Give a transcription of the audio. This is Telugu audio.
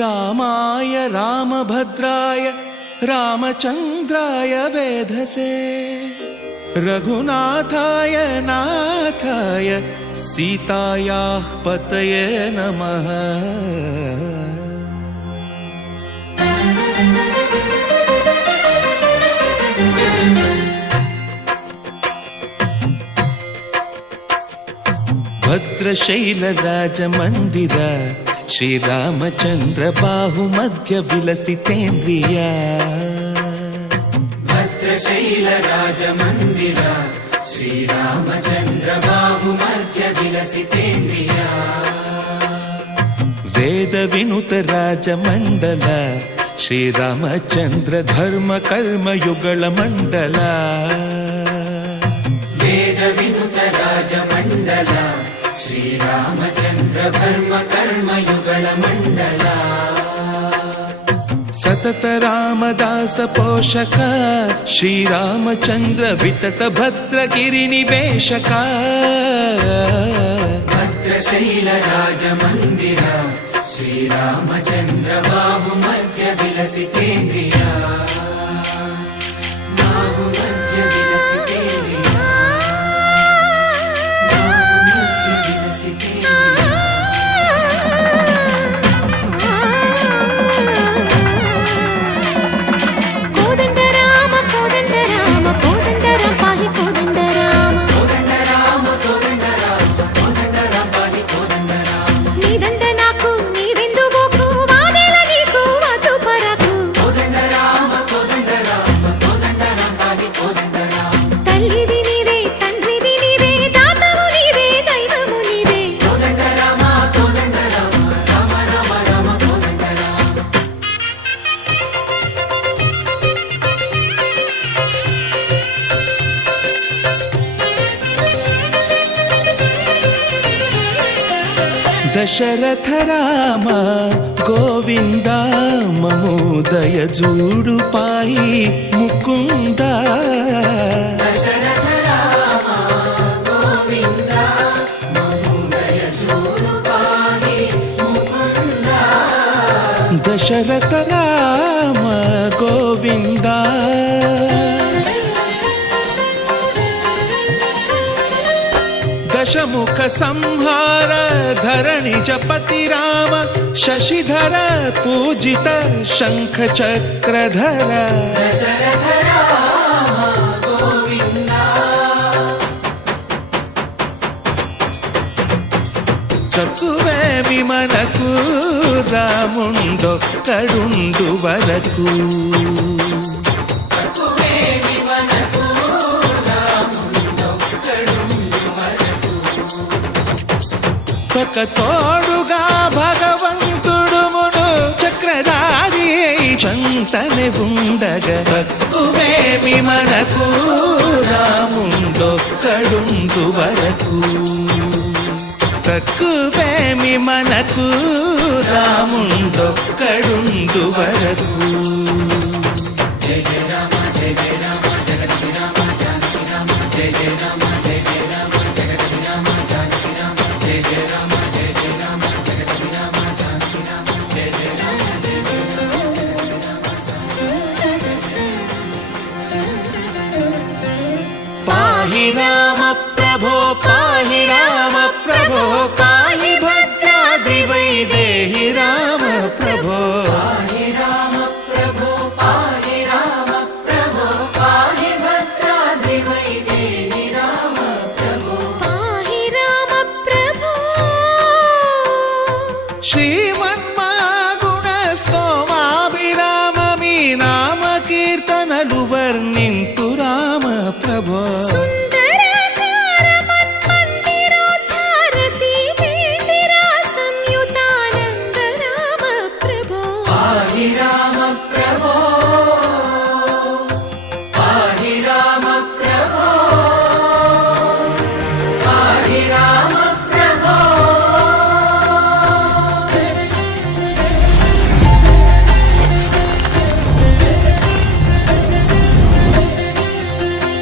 रामाय रामभद्राय रामचन्द्राय वेधसे रघुनाथाय नाथाय सीतायाः पतये नमः। भद्रशैलराजमन्दिर श्रीरामचन्द्र बाहुमध्य विलसितेन्द्रिय भद्रशैलराजमन्दिर श्रीरामचन्द्र बाहुमध्य विलसितेन्द्रिय वेदविनुत राजमण्डल श्रीरामचन्द्र धर्म कर्म युगल मण्डल वेदविनुत राजमण्डल श्रीरामचन्द्र धर्म कर्म युगल मण्डल सतत रामदास पोषक श्रीरामचन्द्र वितत भद्रगिरि निवेशक भद्रशैलराजमन्दिर श्रीरामचन्द्र बाहुमध्य विलसितेन्द्रिय बाहुमध्य विलसितेन्द्रिय दशरथ राम गोविंद ममोदय जूडु पाई मुकुंद दशरथ राम गोविंद ममोदय जूडु पाई मुकुंद दशरथ राम गोविंद दशमुख संहार धरणि जपति राम शशिधर पूजित शंख चक्रधर दशरथ राम गोविंद तकुवे विमनकु रामुंडొక్కడుండు వరకు ఒక తోడుగా భగవంతుడు మును చక్రధారి చంతనే ఉండగా తక్కువేమి మనకు రాముండొక్కడుండు వరకు తక్కువేమి మనకు రాముండొక్కడుండు వరకు జయ జయ రామ జయ జయ రామ జగతి రామ జానకి రామ జయ జయ రామ జయ జయ రామ జగతి రామ జానకి రామ జయ జయ రామ జయ జయ రామ జగతి రామ జానకి రామ జయ జయ రామ జయ జయ రామ పాహి రామ ప్రభో పాహి రామ ప్రభో పాహి భద్రాద్రి వైదేహి రామ ప్రభో పాహి రామ ప్రభో పాహి రామ ప్రభో పాహి భద్రాద్రి వైదేహి రామ ప్రభో పాహి రామ ప్రభో శ్రీమన్మగుణ స్తోమాభిరామ మీ నామ కీర్తనలు వర్ణింతు రామ ప్రభో సుందర